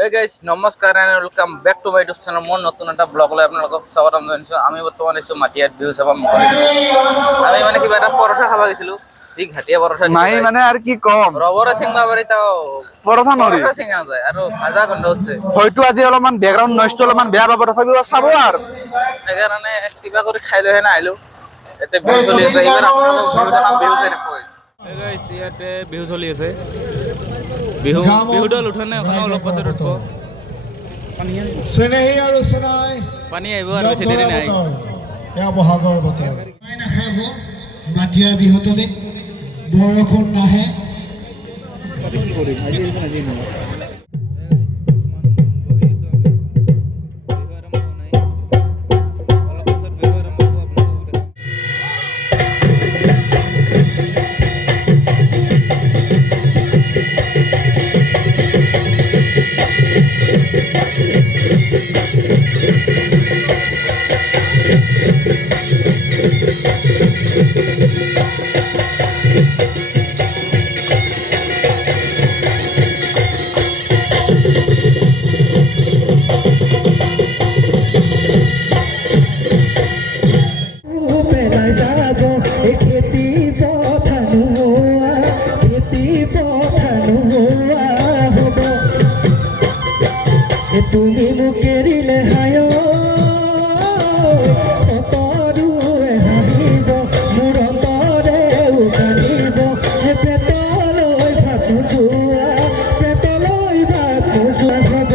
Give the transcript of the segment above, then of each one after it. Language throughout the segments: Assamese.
Hey guys, namaskar and welcome back to my YouTube channel. More নতুন এটা ব্লগ লৈ আপোনালোকক স্বাগতম জনাইছো। আমি বৰ্তমান আছো মাটিয়াত বিহু চাব মুকলি। আমি মানে কিবা এটা পৰঠা খাব গৈছিলো। যি ঘাটিয়া পৰঠা নাই মানে আৰ কি কম ৰবৰে চিংবা পাৰি তাও পৰঠা নৰি পৰঠা চিঙা যায় আৰু ভাজা গন্ধ হচ্ছে। হয়তো আজি অলপমান ব্যাকগ্ৰাউণ্ড নইজটো অলপমান বেয়া পাব তথাপিও চাব আৰু সেইকাৰণে কিবা কৰি খাই লৈ হেনে আহিলো। এতে বিহু চলি আছে। এইবাৰ আপোনালোকক বিহুৰ নাম বিহু চাই দেখুৱাই আছো। Hey guys, ইয়াতে বিহু চলি আছে। বিহুডল উঠা নাই এখনো অলপ পাছত উঠব। চেনেহী আৰু চেনাই পানী আহিব আৰু বেছি দেৰি নাই। এয়া বহাগৰ বতৰ নাখাব মাটিয়া বিহুতলিত বৰষুণ নাহে তুমি মুকেৰিলে হায় সতৰুৱে হাঁহিব মোৰ অন্তৰে উকানিব পেটলৈ ভাত নোচোৱা পেটলৈ ভাত নোচোৱা হ'ব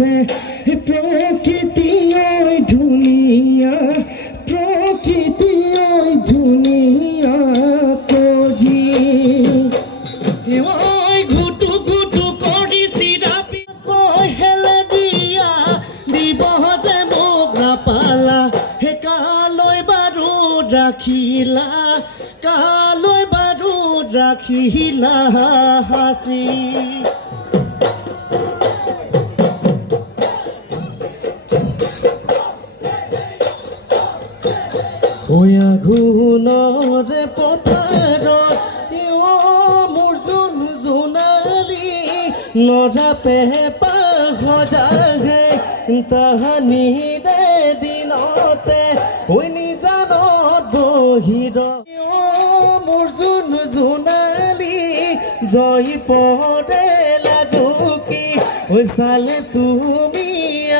আছে প্ৰকৃতি ঐ ধুনীয়া প্ৰকৃতি ঐ ধুনীয়া কজি ঐ ঘুটু ঘুটু কৰি চিৰাপি কৈ হেলে দিয়া দিব যে মোক নাপালা হে কালৈ বাৰু ৰাখিলা কালৈ বাৰু ৰাখিলা হাসি ওয়া ঘুণৰে পথাৰত মোৰ জোন জোনালী নৰাপে পাহজাগে তাহানিৰে দিনতে ঐ নিজানত বহিৰ মোৰ জোন জোনালী জয় পৰে লাজুকি ঐ চালে তুমি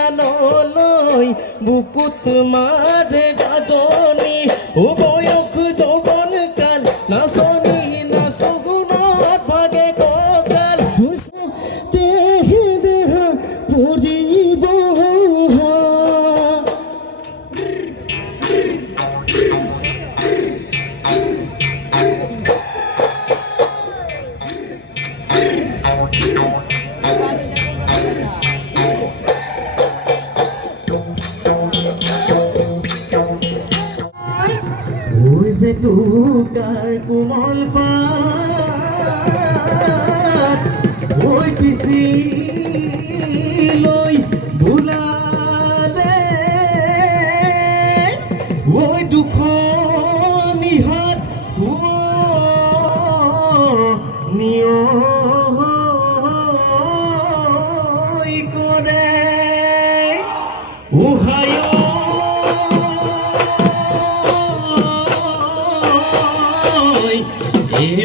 আনলৈ বুকুত মাৰে গাজনি ও বয়স যৌৱন কাল নাচনি নাচগুণত ভাগে ককাল দেহ দেহ পৰিব ওই যে টুকার কোমল পাত ওই পিছি লৈ বুলালে ওই দুখনি হাত নিয় করে ওহায়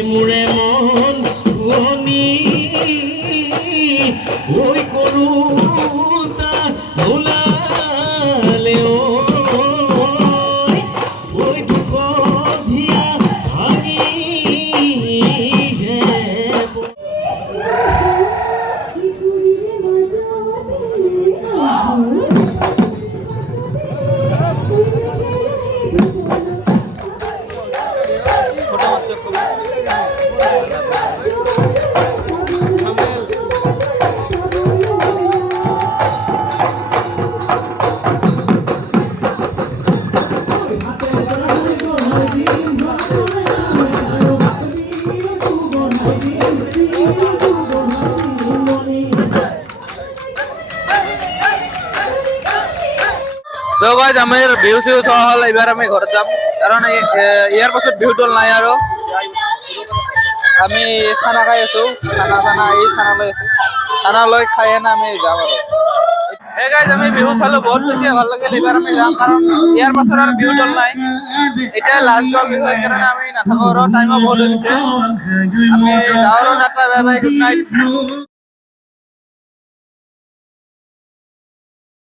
মোৰে মন শুৱনি ঐ কৰোতা ওলালে ঐ দুখ ধিয়া ভাঙি তো গাইজ আমাৰ বিহু চিহু চোৱা হ'ল এইবাৰ আমি ঘৰত যাম কাৰণ ইয়াৰ পাছত বিহু দল নাই আৰু আমি খানা খাই আছো খানা এই খানা লৈ আছো খানা লৈ খাই না আমি যাম আৰু এই গাইজ আমি বিহু চালো বহুত বেছি ভাল লাগিল এইবাৰ আমি যাম কাৰণ ইয়াৰ পাছত আৰু বিহু দল নাই এতিয়া লাষ্ট দল বিহু সেইকাৰণে আমি নাথাকো আৰু টাইমো বহুত হৈ গৈছে আমি যাওঁ আৰু নাটলা বাই বাই গুড নাইট